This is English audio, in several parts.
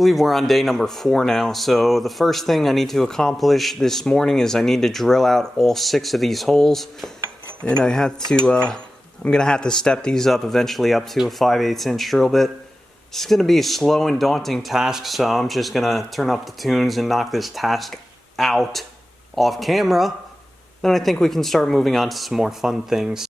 believe we're on day number 4 now. So the first thing I need to accomplish this morning is I need to drill out all 6 of these holes. And I have to, I'm going to have to step these up eventually up to a 5/8 inch drill bit. It's going to be a slow and daunting task, so I'm just going to turn up the tunes and knock this task out off camera. Then I think we can start moving on to some more fun things.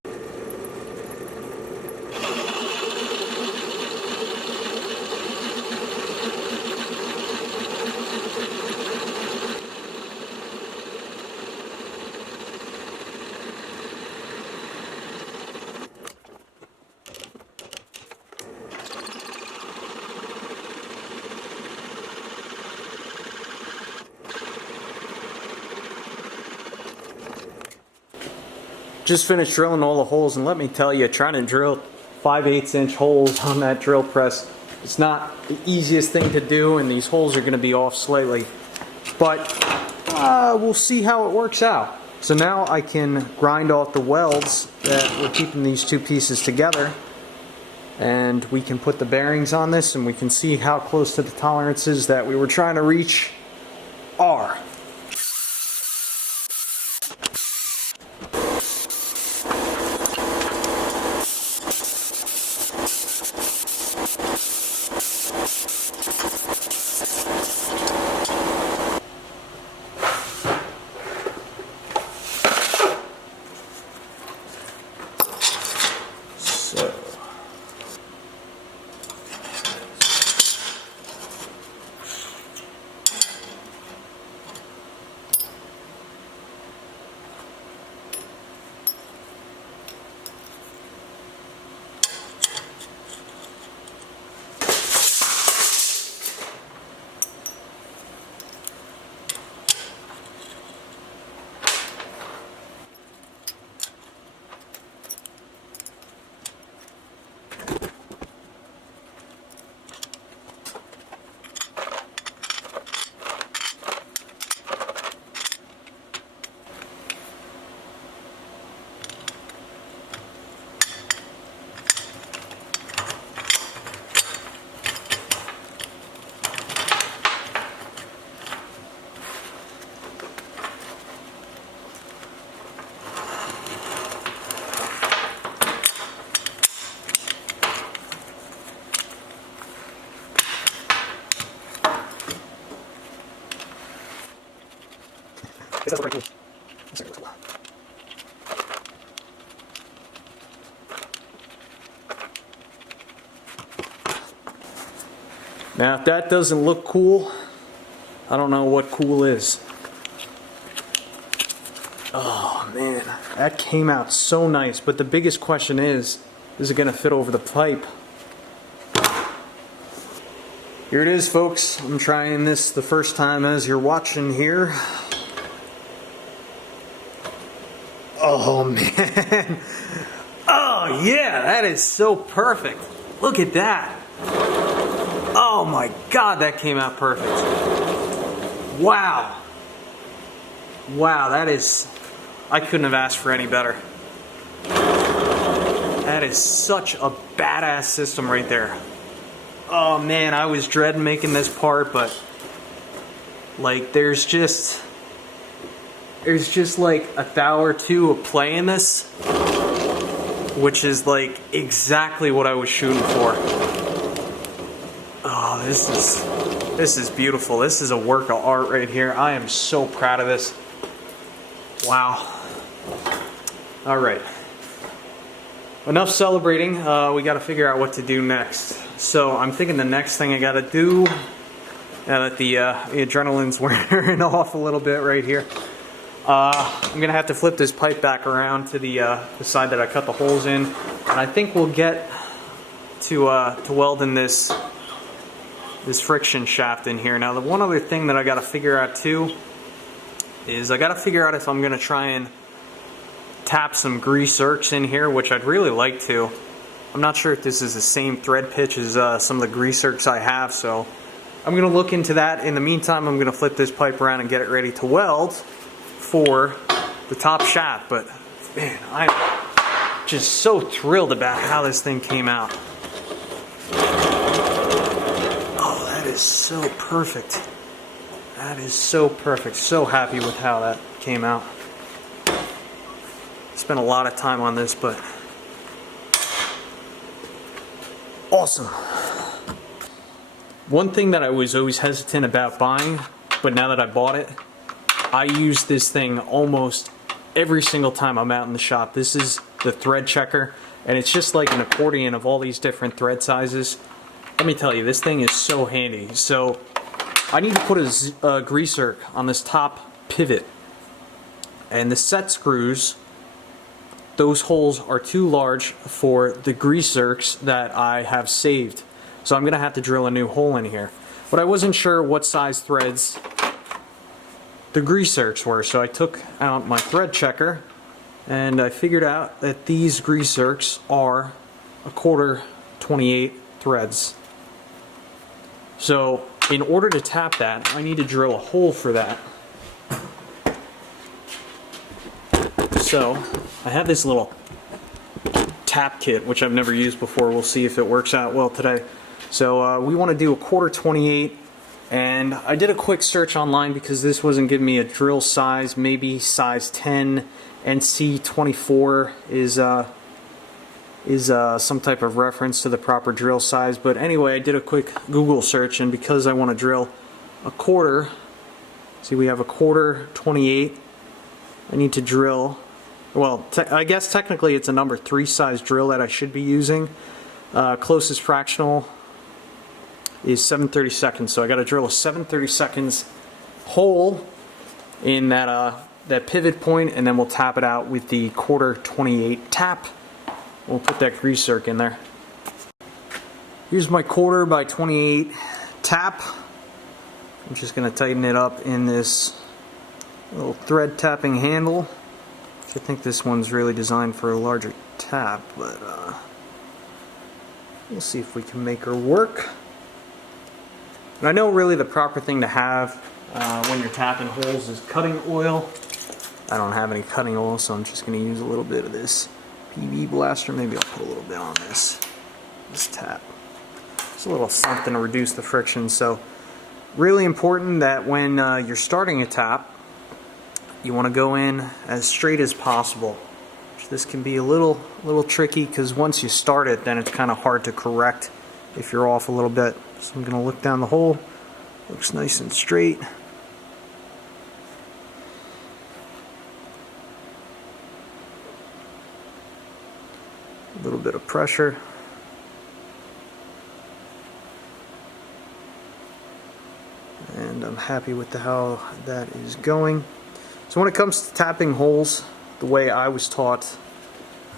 Just finished drilling all the holes, and let me tell you, trying to drill 5/8 inch holes on that drill press, it's not the easiest thing to do, and these holes are going to be off slightly, but we'll see how it works out. So now I can grind off the welds that were keeping these 2 pieces together, and we can put the bearings on this, and we can see how close to the tolerances that we were trying to reach are. Now, if that doesn't look cool, I don't know what cool is. Oh man, that came out so nice, but the biggest question is it going to fit over the pipe? Here it is, folks. I'm trying this the first time as you're watching here. Oh man. Oh yeah, that is so perfect. Look at that. Oh my God, that came out perfect. Wow. Wow, that is, I couldn't have asked for any better. That is such a badass system right there. Oh man, I was dreading making this part, but like there's just like a thou or two of play in this, which is like exactly what I was shooting for. Oh, this is beautiful. This is a work of art right here. I am so proud of this. Wow. All right. Enough celebrating. We got to figure out what to do next. So I'm thinking the next thing I got to do, now that the adrenaline's wearing off a little bit right here, I'm going to have to flip this pipe back around to the side that I cut the holes in. And I think we'll get to welding this friction shaft in here. Now, the one other thing that I got to figure out too is I got to figure out if I'm going to try and tap some grease zerks in here, which I'd really like to. I'm not sure if this is the same thread pitch as some of the grease zerks I have, so I'm going to look into that. In the meantime, I'm going to flip this pipe around and get it ready to weld for the top shaft. But man, I'm just so thrilled about how this thing came out. Oh, that is is so perfect. That is so perfect. So happy with how that came out. Spent a lot of time on this, but awesome. One thing that I was always hesitant about buying, but now that I bought it, I use this thing almost every single time I'm out in the shop. This is the thread checker, and it's just like an accordion of all these different thread sizes. Let me tell you, this thing is so handy. So I need to put a grease zerk on this top pivot, and the set screws, those holes are too large for the grease zerks that I have saved. So I'm going to have to drill a new hole in here. But I wasn't sure what size threads the grease zerks were, so I took out my thread checker and I figured out that these grease zerks are 1/4 28 threads. So in order to tap that, I need to drill a hole for that. So I have this little tap kit, which I've never used before. We'll see if it works out well today. So we want to do 1/4 28, and I did a quick search online because this wasn't giving me a drill size. Maybe size 10 NC 24 is some type of reference to the proper drill size. But anyway, I did a quick Google search, and because I want to drill 1/4, see, we have 1/4 28. I need to drill, well, I guess technically it's a number 3 size drill that I should be using. Closest fractional is 7/32, so I got to drill a 7/32 hole in that pivot point, and then we'll tap it out with the 1/4 28 tap. We'll put that grease zerk in there. Here's my 1/4 by 28 tap. I'm just going to tighten it up in this little thread tapping handle. I think this one's really designed for a larger tap, but we'll see if we can make her work. And I know really the proper thing to have when you're tapping holes is cutting oil. I don't have any cutting oil, so I'm just going to use a little bit of this PB blaster. Maybe I'll put a little bit on this tap. Just a little something to reduce the friction. So really important that when you're starting a tap, you want to go in as straight as possible. This can be a little tricky because once you start it, then it's kind of hard to correct if you're off a little bit. So I'm going to look down the hole. Looks nice and straight. A little bit of pressure. And I'm happy with how that is going. So when it comes to tapping holes, the way I was taught,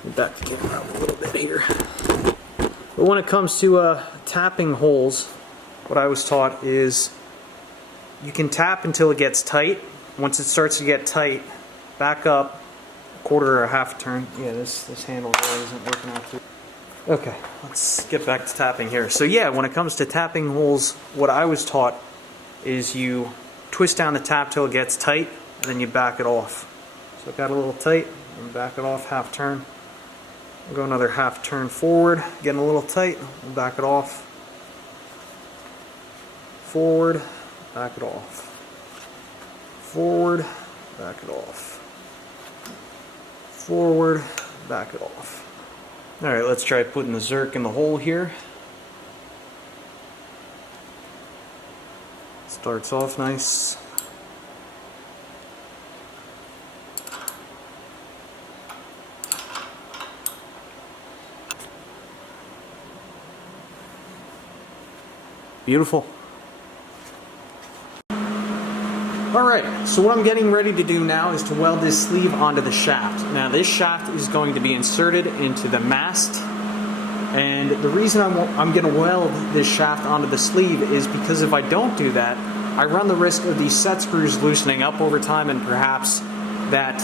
back the camera up a little bit here. But when it comes to tapping holes, what I was taught is you can tap until it gets tight. Once it starts to get tight, back up 1/4 or a half turn. Yeah, this handle really isn't working out too. Okay, let's get back to tapping here. So yeah, when it comes to tapping holes, what I was taught is you twist down the tap till it gets tight, and then you back it off. So it got a little tight, and back it off, half turn. We'll go another half turn forward, getting a little tight, we'll back it off. Forward, back it off. Forward, back it off. Forward, back it off. Alright, let's try putting the zerk in the hole here. Starts off nice. Beautiful. Alright, so what I'm getting ready to do now is to weld this sleeve onto the shaft. Now this shaft is going to be inserted into the mast, and the reason I'm going to weld this shaft onto the sleeve is because if I don't do that, I run the risk of these set screws loosening up over time, and perhaps that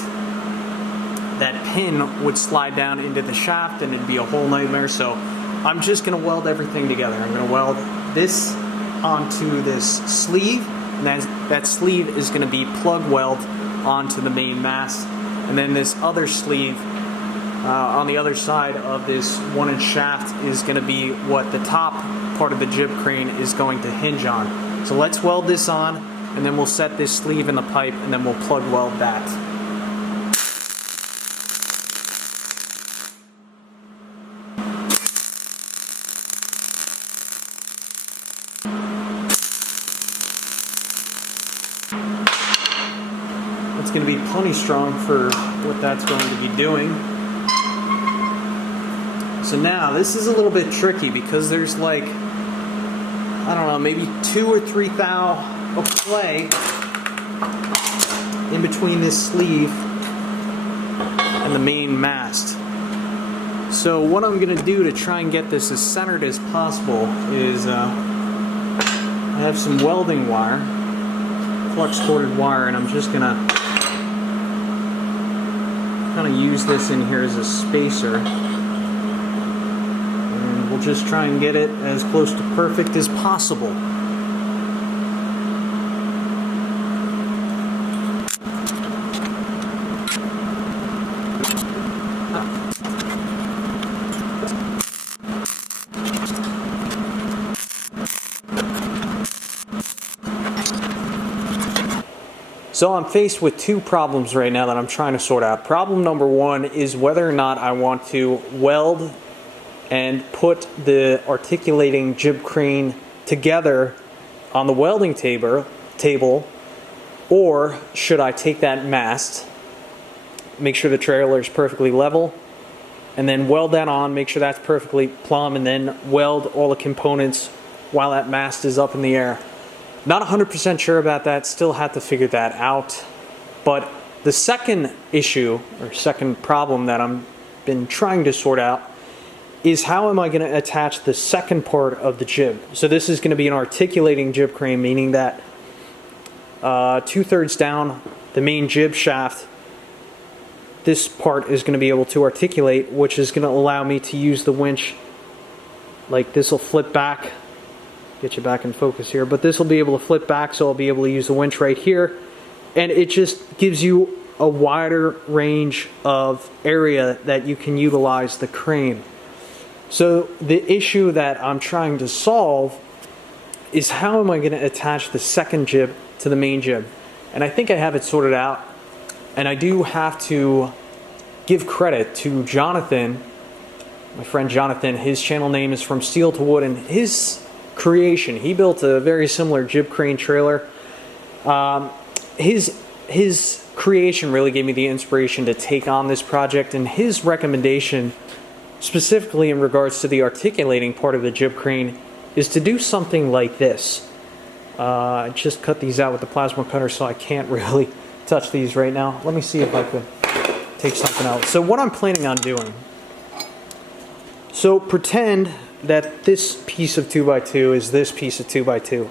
pin would slide down into the shaft and it'd be a whole nightmare. So I'm just going to weld everything together. I'm going to weld this onto this sleeve, and that sleeve is going to be plug weld onto the main mast, and then this other sleeve on the other side of this 1-inch shaft is going to be what the top part of the jib crane is going to hinge on. So let's weld this on, and then we'll set this sleeve in the pipe, and then we'll plug weld that. It's going to be plenty strong for what that's going to be doing. So now this is a little bit tricky because there's like, I don't know, maybe 2 or 3 thou of clay in between this sleeve and the main mast. So what I'm going to do to try and get this as centered as possible is I have some welding wire, flux corded wire, and I'm just going to kind of use this in here as a spacer. And we'll just try and get it as close to perfect as possible. So I'm faced with 2 problems right now that I'm trying to sort out. Problem number 1 is whether or not I want to weld and put the articulating jib crane together on the welding table, or should I take that mast, make sure the trailer is perfectly level, and then weld that on, make sure that's perfectly plumb, and then weld all the components while that mast is up in the air. Not 100% sure about that, still have to figure that out. But the second issue, or second problem that I've been trying to sort out, is how am I going to attach the second part of the jib. So this is going to be an articulating jib crane, meaning that 2/3 down the main jib shaft, this part is going to be able to articulate, which is going to allow me to use the winch. Like this will flip back. Get you back in focus here, but this will be able to flip back, so I'll be able to use the winch right here, and it just gives you a wider range of area that you can utilize the crane. So the issue that I'm trying to solve is how am I going to attach the second jib to the main jib, and I think I have it sorted out. And I do have to give credit to Jonathan, my friend Jonathan. His channel name is From Steel to Wood, and his creation, he built a very similar jib crane trailer. His creation really gave me the inspiration to take on this project, and his recommendation specifically in regards to the articulating part of the jib crane is to do something like this. I just cut these out with the plasma cutter, so I can't really touch these right now. Let me see if I could take something out. So what I'm planning on doing, so pretend that this piece of 2x2 is this piece of 2x2.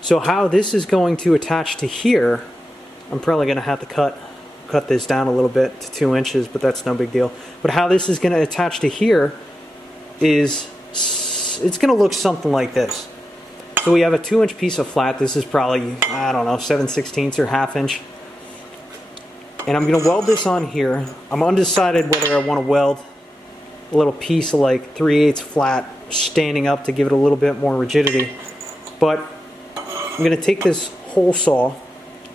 So how this is going to attach to here, I'm probably going to have to cut this down a little bit to 2 inches, but that's no big deal. But how this is going to attach to here is, it's going to look something like this. So we have a 2-inch piece of flat. This is probably, I don't know, 7/16 or 1/2 inch. And I'm going to weld this on here. I'm undecided whether I want to weld a little piece of like 3/8 flat standing up to give it a little bit more rigidity. But I'm going to take this hole saw,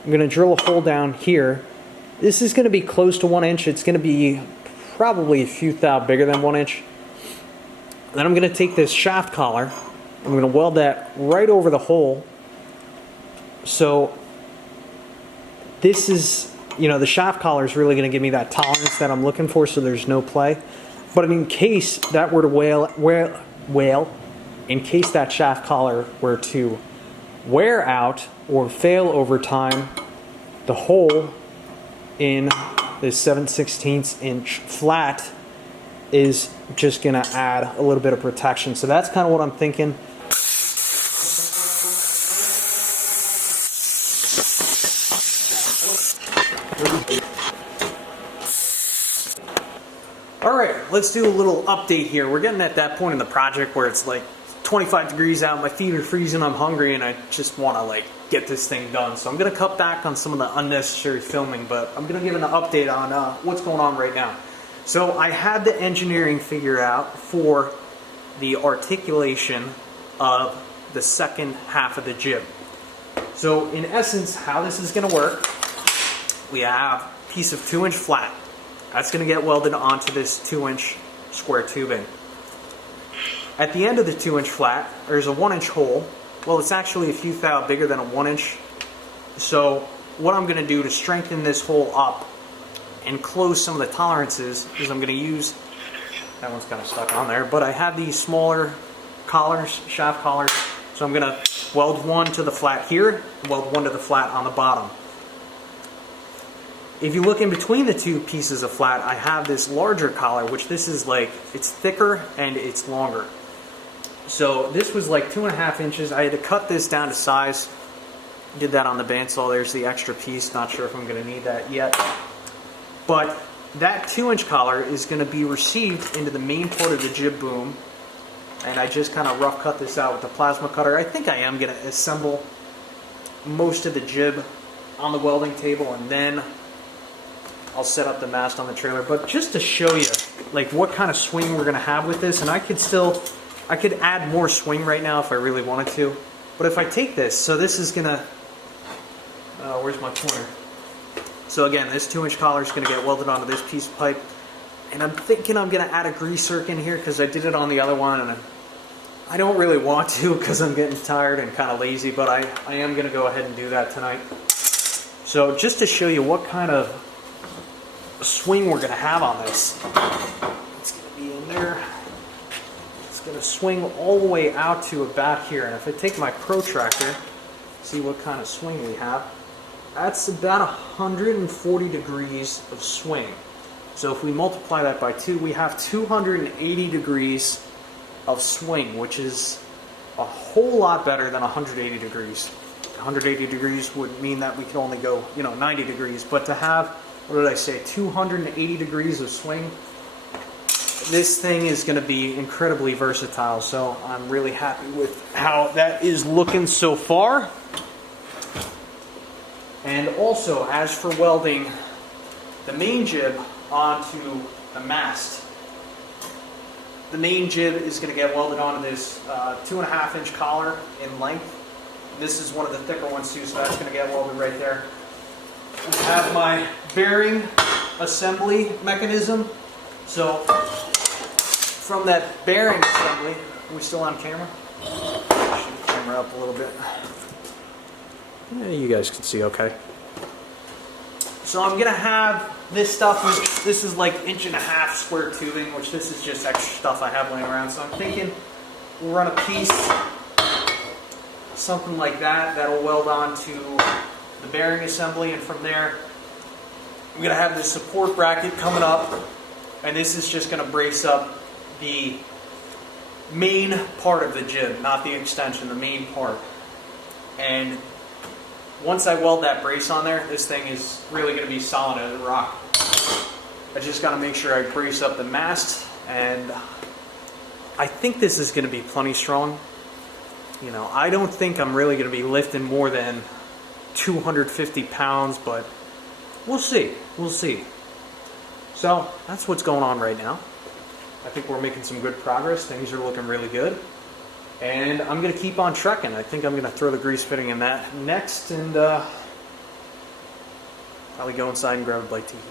I'm going to drill a hole down here. This is going to be close to 1 inch. It's going to be probably a few thou bigger than 1 inch. Then I'm going to take this shaft collar, I'm going to weld that right over the hole. So this is, you know, the shaft collar is really going to give me that tolerance that I'm looking for, so there's no play. But in case that were to in case that shaft collar were to wear out or fail over time, the hole in this 7/16 inch flat is just going to add a little bit of protection. So that's kind of what I'm thinking. Alright, let's do a little update here. We're getting at that point in the project where it's like 25 degrees out, my feet are freezing, I'm hungry, and I just want to like get this thing done. So I'm going to cut back on some of the unnecessary filming, but I'm going to give an update on what's going on right now. So I had the engineering figured out for the articulation of the second half of the jib. So in essence, how this is going to work, we have a piece of 2-inch flat. That's going to get welded onto this 2-inch square tubing. At the end of the 2-inch flat, there's a 1-inch hole. Well, it's actually a few thou bigger than a 1-inch. So what I'm going to do to strengthen this hole up and close some of the tolerances is I'm going to use, that one's kind of stuck on there, but I have these smaller collars, shaft collars. So I'm going to weld one to the flat here, and weld one to the flat on the bottom. If you look in between the two pieces of flat, I have this larger collar, which this is like, it's thicker and it's longer. So this was like 2.5 inches. I had to cut this down to size. Did that on the bandsaw. There's the extra piece. Not sure if I'm going to need that yet. But that 2-inch collar is going to be received into the main part of the jib boom. And I just kind of rough cut this out with the plasma cutter. I think I am going to assemble most of the jib on the welding table, and then I'll set up the mast on the trailer. But just to show you like what kind of swing we're going to have with this, and I could add more swing right now if I really wanted to. But if I take this, so this is going to, where's my pointer? So again, this 2-inch collar is going to get welded onto this piece of pipe. And I'm thinking I'm going to add a grease zerk in here because I did it on the other one, and I don't really want to because I'm getting tired and kind of lazy, but I am going to go ahead and do that tonight. So just to show you what kind of swing we're going to have on this, it's going to be in there. It's going to swing all the way out to about here, and if I take my protractor, see what kind of swing we have, that's about 140 degrees of swing. So if we multiply that by 2, we have 280 degrees of swing, which is a whole lot better than 180 degrees. 180 degrees would mean that we could only go, 90 degrees. But to have, what did I say, 280 degrees of swing, this thing is going to be incredibly versatile. So I'm really happy with how that is looking so far. And also, as for welding the main jib onto the mast, the main jib is going to get welded onto this 2.5-inch collar in length. This is one of the thicker ones too, so that's going to get welded right there. I have my bearing assembly mechanism. So from that bearing assembly, are we still on camera? Shoot the camera up a little bit. Yeah, you guys can see okay. So I'm going to have this stuff, this is like 1.5 inch square tubing, which this is just extra stuff I have laying around. So I'm thinking we'll run a piece, something like that, that'll weld onto the bearing assembly, and from there I'm going to have this support bracket coming up, and this is just going to brace up the main part of the jib, not the extension, the main part. And once I weld that brace on there, this thing is really going to be solid as a rock. I just got to make sure I brace up the mast, and I think this is going to be plenty strong. I don't think I'm really going to be lifting more than 250 pounds, but we'll see. We'll see. So that's what's going on right now. I think we're making some good progress. Things are looking really good. And I'm going to keep on trekking. I think I'm going to throw the grease fitting in that next, and probably go inside and grab a bite to eat.